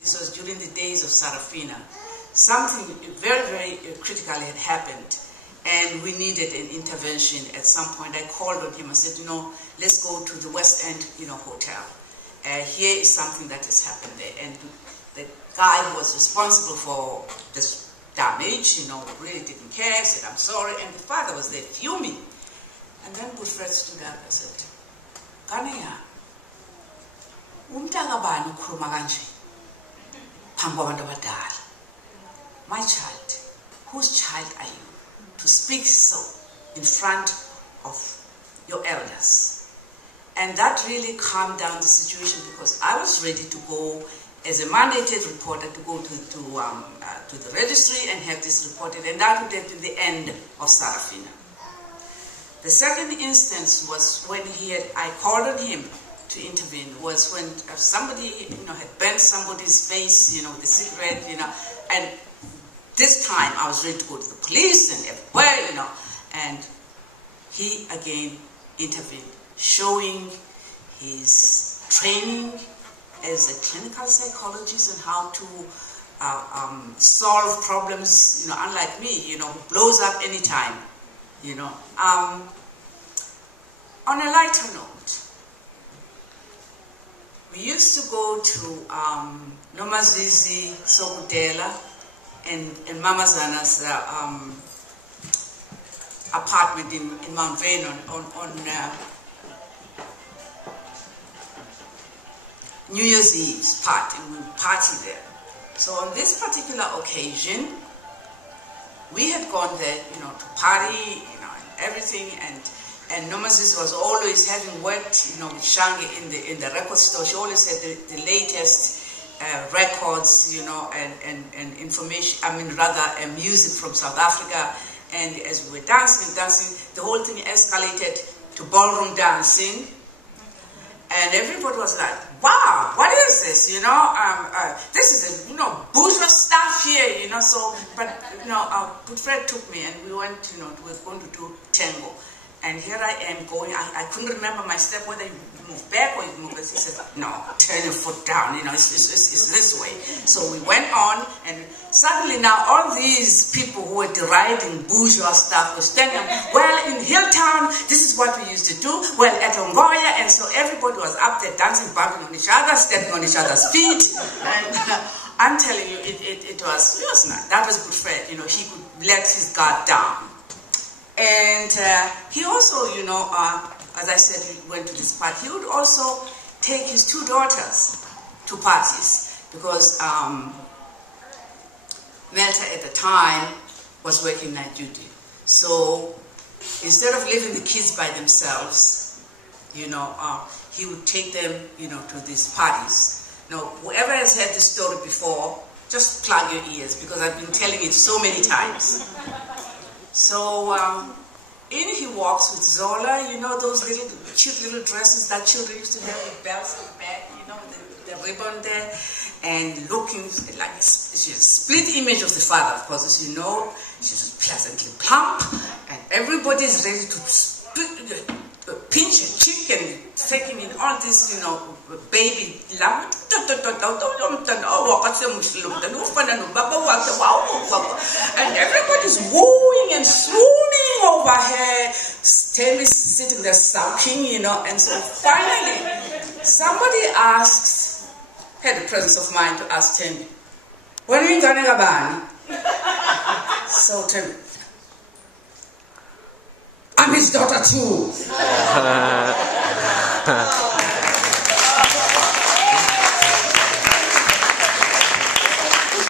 This was during the days of Sarafina. Something very, very critical had happened, and we needed an intervention at some point. I called on him. I said, let's go to the West End, hotel. Here is something that has happened there. And the guy who was responsible for this damage, really didn't care, said, I'm sorry. And the father was there fuming. And then good Fred stood up and said, Kania, umntaka ukhuluma kanje phambi kwabantu abadala. My child, whose child are you to speak so in front of your elders? And that really calmed down the situation, because I was ready to go as a mandated reporter to go to the registry and have this reported, and that would have been the end of Sarafina. The second instance was when I called on him to intervene, was when somebody had burnt somebody's face, with a cigarette, and this time I was ready to go to the police and everywhere, and he again intervened, showing his training as a clinical psychologist and how to solve problems, unlike me, who blows up anytime, On a lighter note, we used to go to Nomazizi Sokudela and Mama Zana's apartment in Mount Vernon on New Year's Eve's party, and we would party there. So on this particular occasion, we had gone there, to party, and everything, and Nomazizi was always having worked, with Shangi in the record store. She always had the latest records, and information, music from South Africa. And as we were dancing, the whole thing escalated to ballroom dancing. And everybody was like, wow, what is this? This is, bourgeois stuff here, so, but, good Fred took me and we went, we were going to do tango. And here I am going, I couldn't remember my step, whether you move back or you move back. He said, no, turn your foot down, it's this way. So we went on, and suddenly now all these people who were deriding bourgeois stuff were standing up. Well, in Hilltown, this is what we used to do. Well, at Ongoya, and so everybody was up there dancing, bumping on each other, stepping on each other's feet. And I'm telling you, it was not. That was good Fred, he could let his guard down. And he also, as I said, we went to this party. He would also take his two daughters to parties, because Melta at the time was working night duty. So instead of leaving the kids by themselves, he would take them, to these parties. Now, whoever has heard this story before, just plug your ears, because I've been telling it so many times. So in he walks with Zola, those cute little dresses that children used to have with belts at the back, the ribbon there, and looking like she's a split image of the father, of course, as you know. She's pleasantly plump, and everybody's ready to pinch her cheek and taking in all this, baby love. And everybody's wooing and swooning over her. Tammy's sitting there sulking, and so finally somebody had the presence of mind to ask Tammy, when are you going to ban? So Tammy, I'm his daughter too.